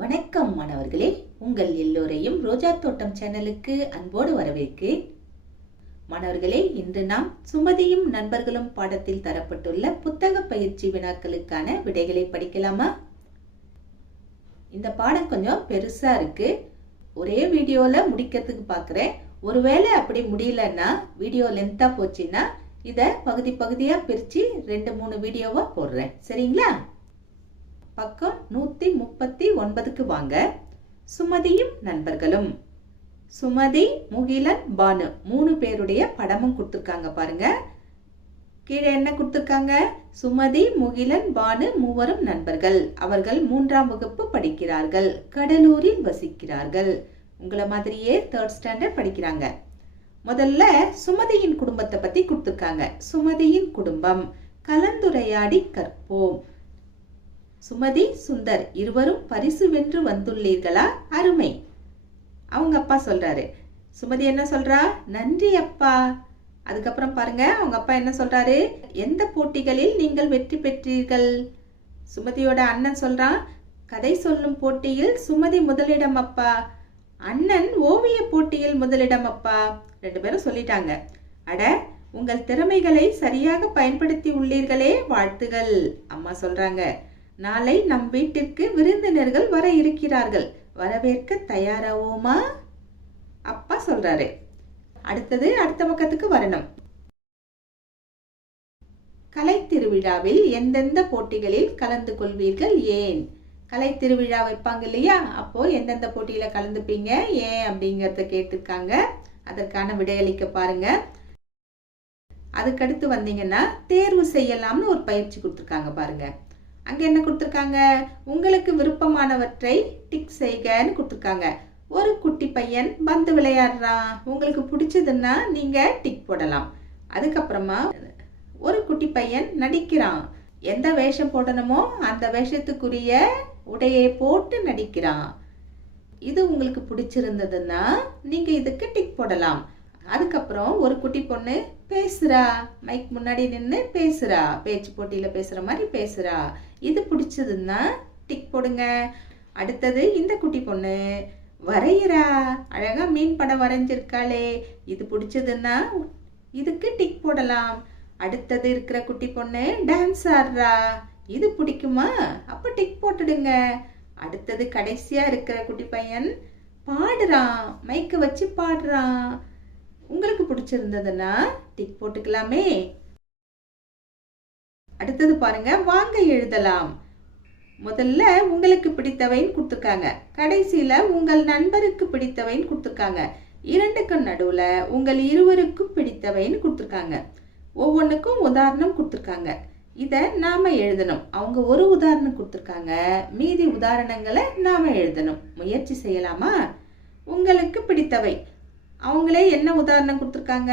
வணக்கம் மாணவர்களே, உங்கள் எல்லோரையும் ரோஜா தோட்டம் சேனலுக்கு அன்போடு வரவேற்கிறேன். மாணவர்களே, இன்று நாம் சுமதியும் நண்பர்களும் பாடத்தில் தரப்பட்டுள்ள புத்தக பயிற்சி வினாக்களுக்கான விடைகளை படிக்கலாமா? இந்த பாடம் கொஞ்சம் பெருசா இருக்கு. ஒரே வீடியோல முடிக்கிறதுக்கு பார்க்குறேன். ஒருவேளை அப்படி முடியலன்னா, வீடியோ லென்த்தா போச்சுன்னா இதை பகுதி பகுதியா பிரிச்சு 2-3 வீடியோவா போடுறேன். சரிங்களா? பக்கம் 139க்கு வாங்க. சுமதியும் நண்பர்களும். சுமதி, முகிலன், பானு 3 பேருடைய படமும் கொடுத்துருக்காங்க பாருங்க. கீழே என்ன கொடுத்துருக்காங்க? சுமதி, முகிலன், பானு மூவரும் நண்பர்கள். அவர்கள் 3ஆம் வகுப்பு படிக்கிறார்கள். கடலூரில் வசிக்கிறார்கள். உங்களை மாதிரியே 3rd ஸ்டாண்டர்ட் படிக்கிறாங்க. முதல்ல சுமதியின் குடும்பத்தை பத்தி கொடுத்துருக்காங்க. சுமதியின் குடும்பம். கலந்துரையாடி கற்போம். சுமதி, சுந்தர் இருவரும் பரிசு வென்று வந்துள்ளீர்களா? அருமை. அவங்க அப்பா சொல்றாரு. சுமதி என்ன சொல்றா? நன்றி அப்பா. அதுக்கப்புறம் பாருங்க, அவங்க அப்பா என்ன சொல்றாரு? எந்த போட்டிகளில் நீங்கள் வெற்றி பெற்றீர்கள்? சுமதியோட அண்ணன் சொல்றான், கதை சொல்லும் போட்டியில் சுமதி முதலிடம் அப்பா. அண்ணன் ஓவிய போட்டியில் முதலிடம் அப்பா. 2 பேரும் சொல்லிட்டாங்க. அட, உங்கள் திறமைகளை சரியாக பயன்படுத்தி உள்ளீர்களே, வாழ்த்துகள். அம்மா சொல்றாங்க, நாளை நம் வீட்டிற்கு விருந்தினர்கள் வர இருக்கிறார்கள். வரவேற்க தயாராவோமா? அப்பா சொல்றாரு. அடுத்த பக்கத்துக்கு வரணும். கலை திருவிழாவில் எந்தெந்த போட்டிகளில் கலந்து கொள்வீர்கள்? ஏன்? கலை திருவிழா வைப்பாங்க இல்லையா? அப்போ எந்தெந்த போட்டியில கலந்துப்பீங்க, ஏன் அப்படிங்கறத கேட்டிருக்காங்க. அதற்கான விடையளிக்க பாருங்க. அதுக்கடுத்து வந்தீங்கன்னா தேர்வு செய்யலாம்னு ஒரு பயிற்சி கொடுத்துருக்காங்க பாருங்க. அங்க என்ன கொடுத்துருக்காங்க? உங்களுக்கு விருப்பமானவற்றை டிக் செய்கன்னு கொடுத்துருக்காங்க. ஒரு குட்டி பையன் பந்து விளையாடுறான். உங்களுக்கு பிடிச்சதுன்னா நீங்க டிக் போடலாம். அதுக்கப்புறமா ஒரு குட்டி பையன் நடிக்கிறான். எந்த வேஷம் போடணுமோ அந்த வேஷத்துக்குரிய உடையை போட்டு நடிக்கிறான். இது உங்களுக்கு பிடிச்சிருந்ததுன்னா நீங்க இதுக்கு டிக் போடலாம். அதுக்கப்புறம் ஒரு குட்டி பொண்ணு பேசுறா. மைக் முன்னாடி நின்று பேசுறா. பேச்சு போட்டியில பேசுற மாதிரி பேசுறா. இது பிடிச்சதுன்னா டிக் போடுங்க. அடுத்தது இந்த குட்டி பொண்ணு வரைகிறா. அழகா மீன் படம் வரைஞ்சிருக்காளே. இது பிடிச்சதுன்னா இதுக்கு டிக் போடலாம். அடுத்தது இருக்கிற குட்டி பொண்ணு டான்ஸ் ஆடுறா. இது பிடிக்குமா? அப்ப டிக் போட்டுடுங்க. அடுத்தது கடைசியா இருக்கிற குட்டி பையன் பாடுறான். மைக்க வச்சு பாடுறான். உங்களுக்கு பிடிச்சிருந்ததுன்னா டிக் போட்டுக்கலாமே. அடுத்தது பாருங்க, வாங்க எழுதலாம். முதல்ல உங்களுக்கு பிடித்தவைன்னு கொடுத்துருக்காங்க. கடைசியில உங்கள் நண்பருக்கு பிடித்தவைன்னு கொடுத்துருக்காங்க. 2க்கும் நடுவுல உங்கள் இருவருக்கும் பிடித்தவைன்னு கொடுத்துருக்காங்க. ஒவ்வொன்றுக்கும் உதாரணம் கொடுத்துருக்காங்க. இதை நாம எழுதணும். அவங்க ஒரு உதாரணம் கொடுத்துருக்காங்க. மீதி உதாரணங்களை நாம எழுதணும். முயற்சி செய்யலாமா? உங்களுக்கு பிடித்தவை. அவங்களே என்ன உதாரணம் கொடுத்துருக்காங்க?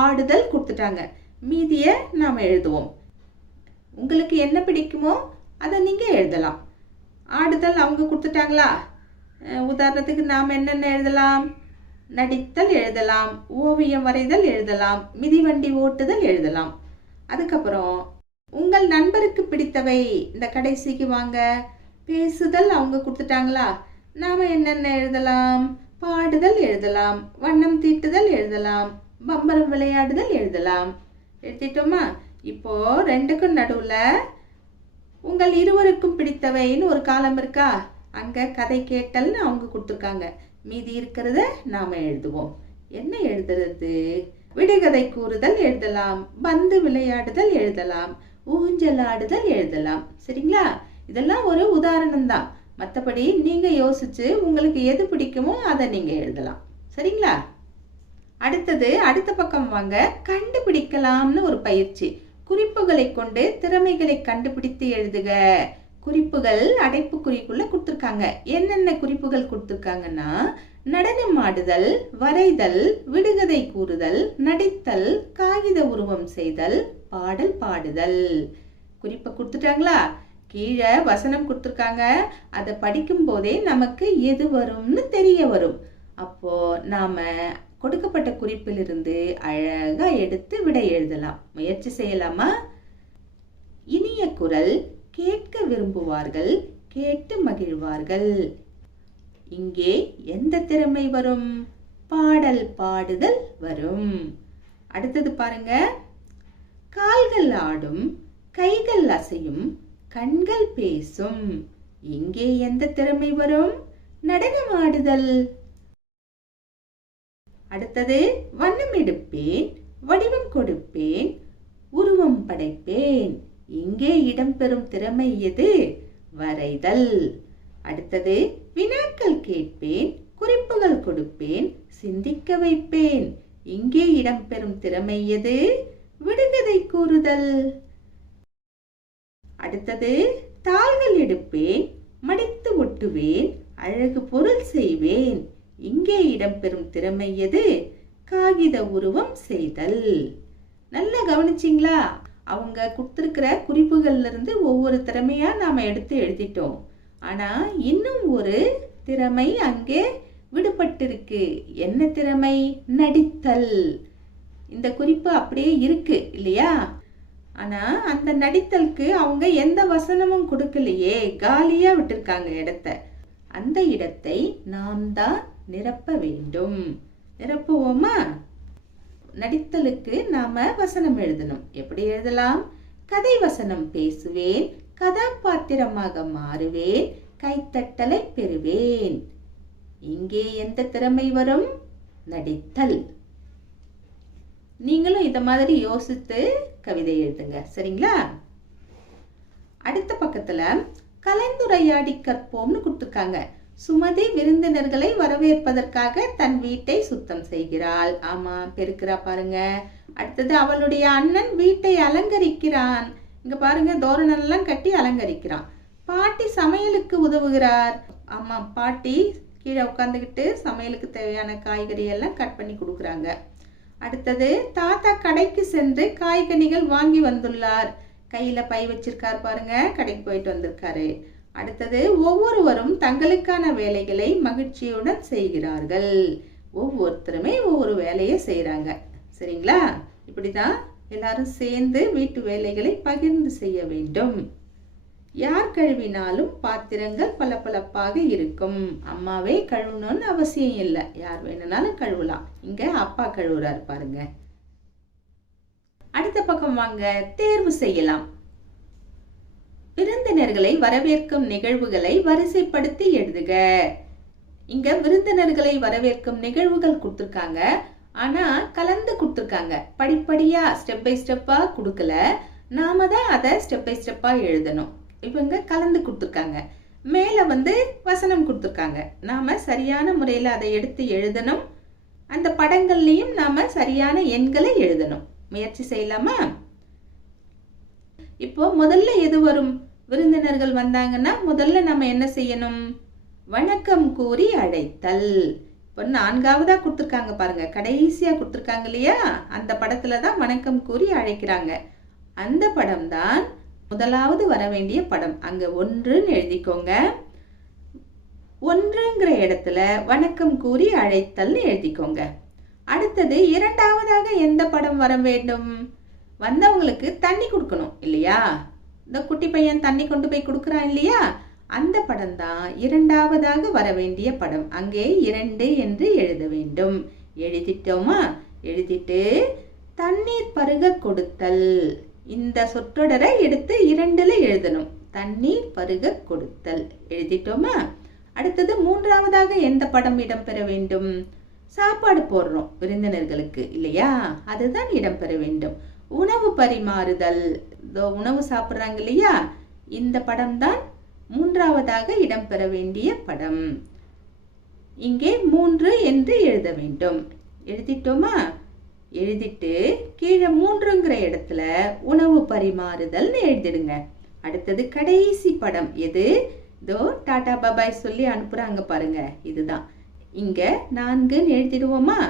ஆடுதல் கொடுத்துட்டாங்க. மீதிய நாம எழுதுவோம். உங்களுக்கு என்ன பிடிக்குமோ அதை நீங்க எழுதலாம். ஆடுதல் அவங்க கொடுத்துட்டாங்களா? உதாரணத்துக்கு நாம என்னென்ன எழுதலாம்? நடித்தல் எழுதலாம். ஓவியம் வரைதல் எழுதலாம். மிதிவண்டி ஓட்டுதல் எழுதலாம். அதுக்கப்புறம் உங்கள் நண்பருக்கு பிடித்தவை. இந்த கடைசிக்கு வாங்க. பேசுதல் அவங்க கொடுத்துட்டாங்களா? நாம என்னென்ன எழுதலாம்? பாடுதல் எழுதலாம். வண்ணம் தீட்டுதல் எழுதலாம். பம்பரம் விளையாடுதல் எழுதலாம். எழுதிட்டோமா? இப்போ 2க்கும் நடுவுல உங்கள் இருவருக்கும் பிடித்தவைன்னு ஒரு காலம் இருக்கா? அங்க கதை கேட்டல்னு அவங்க கொடுத்துருக்காங்க. மீதி இருக்கிறத நாம எழுதுவோம். என்ன எழுதுறது? விடுகதை கூறுதல் எழுதலாம். பந்து விளையாடுதல் எழுதலாம். ஊஞ்சலாடுதல் எழுதலாம். சரிங்களா? இதெல்லாம் ஒரு உதாரணம் தான். மற்றபடி நீங்க யோசிச்சு உங்களுக்கு எது பிடிக்குமோ அதை நீங்க எழுதலாம். சரிங்களா? அடுத்த பக்கம் வாங்க. கண்டுபிடிக்கலாம்னு ஒரு பயிற்சி. குறிப்புகளை கொண்டு திறமைகளை கண்டுபிடித்து எழுதுக. குறிப்புகள் அடைப்புக்குறிக்குள்ள கொடுத்துருக்காங்க. என்னென்ன குறிப்புகள் கொடுத்துருக்காங்கன்னா, நடனம் ஆடுதல், வரைதல், விடுகதை கூறுதல், நடித்தல், காகித உருவம் செய்தல், பாடல் பாடுதல். குறிப்பை கொடுத்துட்டாங்களா? கீழே வசனம் கொடுத்துருக்காங்க. அதை படிக்கும் போதே நமக்கு எது வரும்னு தெரிய வரும். அப்போ நாம கொடுக்கப்பட்ட குறிப்பிலிருந்து அழகா எடுத்து விடை எழுதலாம். முயற்சி செய்யலாமா? இனிய குரல் கேட்க விரும்புவார்கள், கேட்டு மகிழ்வார்கள். இங்கே எந்த திறமை வரும்? பாடல் பாடுதல் வரும். அடுத்தது பாருங்க. கால்கள் ஆடும், கைகள் அசையும், கண்கள் பேசும். இங்கே எந்த திறமை வரும்? நடனமாடுதல். அடுத்தது வண்ணம் எடுப்பேன், வடிவம் கொடுப்பேன், உருவம் படைப்பேன். இங்கே இடம்பெறும் திறமை எது? வரைதல். அடுத்தது வினாக்கள் கேட்பேன், குறிப்புகள் கொடுப்பேன், சிந்திக்க வைப்பேன். இங்கே இடம்பெறும் திறமை எது? விடுகதை கூறுதல். அடுத்தது தாள்கள் எடுப்பேன், மடித்து ஒட்டுவேன், அழகு பொருள் செய்வேன். இங்கே இடம்பெறும் திறமை எது? காகித உருவம் செய்தல். நல்லா கவனிச்சிங்களா? அவங்க கொடுத்திருக்கிற குறிப்புகள்ல இருந்து ஒவ்வொரு திறமையா நாம எடுத்து எழுதிட்டோம். ஆனா இன்னும் ஒரு திறமை அங்கே விடுபட்டிருக்கு. என்ன திறமை? நடித்தல். இந்த குறிப்பு அப்படியே இருக்கு இல்லையா? ஆனா அந்த நடித்தலுக்கு அவங்க எந்த வசனமும் கொடுக்கலையே, காலியா விட்டுருக்காங்க இடத்த. அந்த இடத்தை நாம் தான் நிரப்ப வேண்டும். நிரப்புவோமா? நடித்தலுக்கு நாம வசனம் எழுதணும். எப்படி எழுதலாம்? கதை வசனம் பேசுவேன், கதாபாத்திரமாக மாறுவேன், கைத்தட்டலை பெறுவேன். இங்கே எந்த திறமை வரும்? நடித்தல். நீங்களும் இத மாதிரி யோசித்து கவிதை எழுதுங்க. சரிங்களா? அடுத்த பக்கத்துல கலந்துரையாடி கற்போம்னு கொடுத்திருக்காங்க. சுமதி விருந்தினர்களை வரவேற்பதற்காக தன் வீட்டை சுத்தம் செய்கிறாள். ஆமா, பெருக்கிறா பாருங்க. அடுத்தது அவளுடைய அண்ணன் வீட்டை அலங்கரிக்கிறான். இங்க பாருங்க, தோரணம் எல்லாம் கட்டி அலங்கரிக்கிறான். பாட்டி சமையலுக்கு உதவுகிறார். ஆமா, பாட்டி கீழே உட்காந்துக்கிட்டு சமையலுக்கு தேவையான காய்கறி எல்லாம் கட் பண்ணி கொடுக்குறாங்க. அடுத்தது தாத்தா கடைக்கு சென்று காய்கனிகள் வாங்கி வந்துள்ளார். கையில பை வச்சிருக்கார் பாருங்க, கடைக்கு போயிட்டு வந்திருக்காரு. அடுத்தது ஒவ்வொருவரும் தங்களுக்கான வேலைகளை மகிழ்ச்சியுடன் செய்கிறார்கள். ஒவ்வொருத்தருமே ஒவ்வொரு வேலையை செய்யறாங்க. சரிங்களா? இப்படிதான் எல்லாரும் சேர்ந்து வீட்டு வேலைகளை பகிர்ந்து செய்ய வேண்டும். யார் கழுவினாலும் பாத்திரங்கள் பளபளப்பாக இருக்கும். அம்மாவே கழுவணும்னு அவசியம் இல்லை, யார் வேணும்னாலும் கழுவலாம். இங்க அப்பா கழுவுறாரு பாருங்க. அடுத்த பக்கம் வாங்க, தேர்வு செய்யலாம். விருந்தினர்களை வரவேற்கும் நிகழ்வுகளை வரிசைப்படுத்தி எழுதுக. இங்க விருந்தினர்களை வரவேற்கும் நிகழ்வுகள் கொடுத்திருக்காங்க. ஆனா கலந்து கொடுத்திருக்காங்க. படிப்படியா ஸ்டெப் பை ஸ்டெப்பா கொடுக்கல. நாம தான் அதை ஸ்டெப் பை ஸ்டெப்பா எழுதணும். இவங்க கலந்து கொடுத்துருக்காங்க. மேலே வசனம் கொடுத்துருக்காங்க. நாம சரியான முறையில் அதை எடுத்து எழுதணும். அந்த படங்கள்லையும் நாம சரியான எண்களை எழுதணும். முயற்சி செய்யலாமா? இப்போ முதல்ல எது வரும்? விருந்தினர்கள் வந்தாங்கன்னா முதல்ல நம்ம என்ன செய்யணும்? வணக்கம் கூறி அழைத்தல். இப்போ 4வதா கொடுத்துருக்காங்க பாருங்க, கடைசியா கொடுத்துருக்காங்க இல்லையா? அந்த படத்துல தான் வணக்கம் கூறி அழைக்கிறாங்க. அந்த படம் தான் முதலாவது வர வேண்டிய படம். அங்க 1ன்னு எழுதிக்கோங்க. 1ங்கிற இடத்துல வணக்கம் கூறி அழைத்தல்னு எழுதிக்கோங்க. அடுத்தது 2வதாக எந்த படம் வர வேண்டும்? வந்தவங்களுக்கு தண்ணி கொடுக்கணும் இல்லையா? இந்த குட்டி பையன் தண்ணி கொண்டு போய் கொடுக்குறான் இல்லையா? அந்த படம் தான் 2வதாக வர வேண்டிய படம். அங்கே 2 என்று எழுத வேண்டும். எழுதிட்டோமா? எழுதிட்டு தண்ணீர் பருக கொடுத்தல். இந்த சொற்றொடரை எடுத்து 2ல எழுதணும். தண்ணீர் பருக கொடுத்தல். எழுதிட்டோமா? அடுத்தது 3வதாக எந்த படம் இடம்பெற வேண்டும்? சாப்பாடு போடுறோம் விருந்தினர்களுக்கு இல்லையா? அதுதான் இடம்பெற வேண்டும். உணவு பரிமாறுதல். உணவு சாப்பிட்றாங்க இல்லையா? இந்த படம் தான் 3வதாக இடம்பெற வேண்டிய படம். இங்கே 3 என்று எழுத வேண்டும். எழுதிட்டோமா? எழுதிட்டு கீழே 3ங்கிற இடத்துல உணவு பரிமாறுதல்னு எழுதிடுங்க. அடுத்தது கடைசி படம் எது? இதோ டாடா பாபாய் சொல்லி அனுப்புறாங்க பாருங்க, இதுதான். இங்க 4ன்னு எழுதிடுவோமா?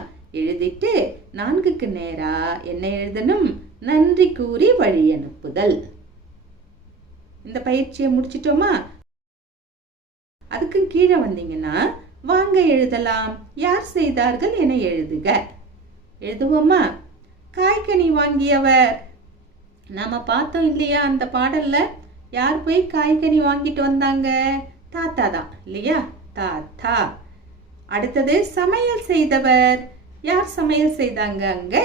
எழுதிட்டு 4க்கு நேரா என்ன எழுதணும்? நன்றி கூறி வழி அனுப்புதல். இந்த பயிற்சியை முடிச்சிட்டோமா? அதுக்கு கீழே வந்தீங்கன்னா வாங்க எழுதலாம். யார் செய்தார்கள் என எழுதுக. எழுதுவோமா? காய்கனி வாங்கியவர். நாம பார்த்தோம் இல்லையா அந்த பாடல்ல? யார் போய் காய்கறி வாங்கிட்டு வந்தாங்க? தாத்தா தான் இல்லையா? தாத்தா. அடுத்தது சமையல் செய்தவர். யார் சமையல் செய்தாங்க அங்க?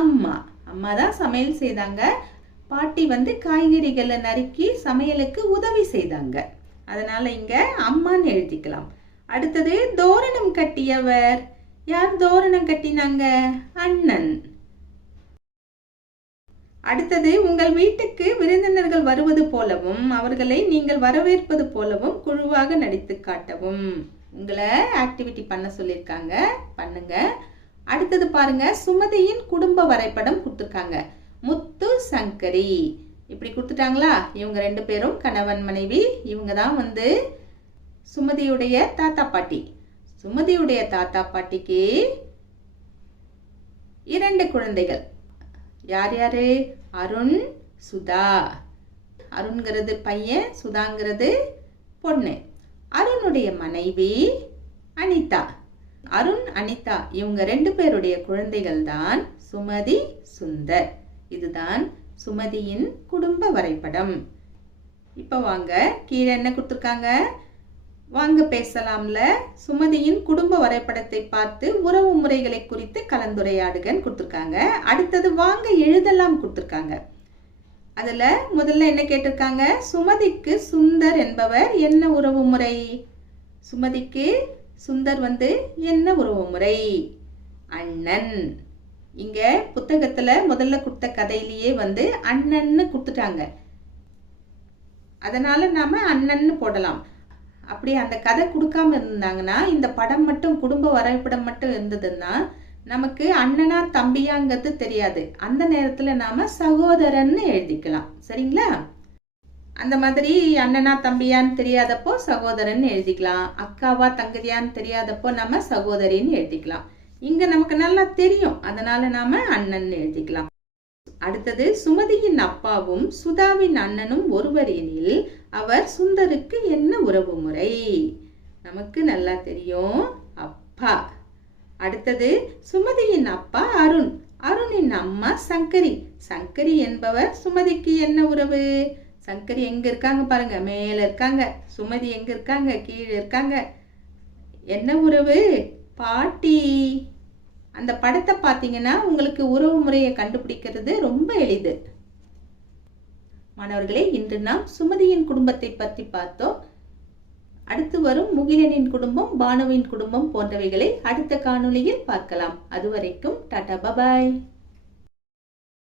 அம்மா. அம்மா தான் சமையல் செய்தாங்க. பாட்டி வந்து காய்கறிகளை நறுக்கி சமையலுக்கு உதவி செய்தாங்க. அதனால இங்க அம்மான்னு எழுதிக்கலாம். அடுத்தது தோரணம் கட்டியவர். யார் தோரணம் கட்டினாங்க? அண்ணன். அடுத்தது உங்கள் வீட்டுக்கு விருந்தினர்கள் வருவது போலவும் அவர்களை நீங்கள் வரவேற்பது போலவும் குழுவாக நடித்து காட்டவும். உங்களை ஆக்டிவிட்டி பண்ண சொல்லியிருக்காங்க, பண்ணுங்க. அடுத்தது பாருங்க, சுமதியின் குடும்ப வரைபடம் கொடுத்துருக்காங்க. முத்து சங்கரி இப்படி கொடுத்துட்டாங்களா? இவங்க 2 பேரும் கணவன் மனைவி. இவங்க தான் வந்து சுமதியுடைய தாத்தா பாட்டி. சுமதியுடைய தாத்தா பாட்டிக்கு 2 குழந்தைகள். யார் யாரு? அருண், சுதா. அருண்கிறது பையன், சுதாங்கிறது பொண்ணு. அருணுடைய மனைவி அனிதா. அருண், அனிதா இவங்க 2 பேருடைய குழந்தைகள் தான் சுமதி, சுந்தர். இதுதான் சுமதியின் குடும்ப வரைபடம். இப்ப வாங்க, கீழே என்ன கொடுத்துருக்காங்க? வாங்க பேசலாம்ல சுமதியின் குடும்ப வரைபடத்தை பார்த்து உறவு முறைகளை குறித்து கலந்துரையாடுகன்னு கொடுத்துருக்காங்க. அடுத்தது வாங்க எழுதலாம் கொடுத்துருக்காங்க. அதுல முதல்ல என்ன கேட்டிருக்காங்க? சுமதிக்கு சுந்தர் என்பவர் என்ன உறவு முறை? சுமதிக்கு சுந்தர் வந்து என்ன உறவு முறை? அண்ணன். இங்க புத்தகத்துல முதல்ல கொடுத்த கதையிலேயே வந்து அண்ணன்னு கொடுத்துட்டாங்க. அதனால நாம அண்ணன்னு போடலாம். அப்படி அந்த கதை கொடுக்காம இருந்தாங்கன்னா, இந்த படம் மட்டும் குடும்ப வரைபடம் மட்டும் இருந்ததுன்னா நமக்கு அண்ணனா தம்பியாங்கிறது தெரியாது. அந்த நேரத்துல நாம சகோதரன்னு எழுதிக்கலாம். சரிங்களா? அந்த மாதிரி அண்ணனா தம்பியான்னு தெரியாதப்போ சகோதரன் எழுதிக்கலாம். அக்காவா தங்கதியான்னு தெரியாதப்போ நம்ம சகோதரின்னு எழுதிக்கலாம். இங்க நமக்கு நல்லா தெரியும், அதனால நாம அண்ணன் எழுதிக்கலாம். அடுத்தது சுமதியின் அப்பாவும் சுதாவின் அண்ணனும் ஒருவர் எனில் அவர் சுந்தருக்கு என்ன உறவு முறை? நமக்கு நல்லா தெரியும், அப்பா. அடுத்தது சுமதியின் அப்பா அருண், அருணின் அம்மா சங்கரி. சங்கரி என்பவர் சுமதிக்கு என்ன உறவு? சங்கரி எங்க இருக்காங்க பாருங்க, மேல இருக்காங்க. சுமதி எங்க இருக்காங்க? கீழே இருக்காங்க. என்ன உறவு? பாட்டி. அந்த படத்தை பார்த்தீங்கன்னா உங்களுக்கு உறவு முறையை கண்டுபிடிக்கிறது ரொம்ப எளிது. மாணவர்களே, இன்று நாம் சுமதியின் குடும்பத்தை பற்றி பார்த்தோம். அடுத்து வரும் முகிலனின் குடும்பம், பானுவின் குடும்பம் போன்றவைகளை அடுத்த காணொளியில் பார்க்கலாம். அதுவரைக்கும் டாடா, பபாய்.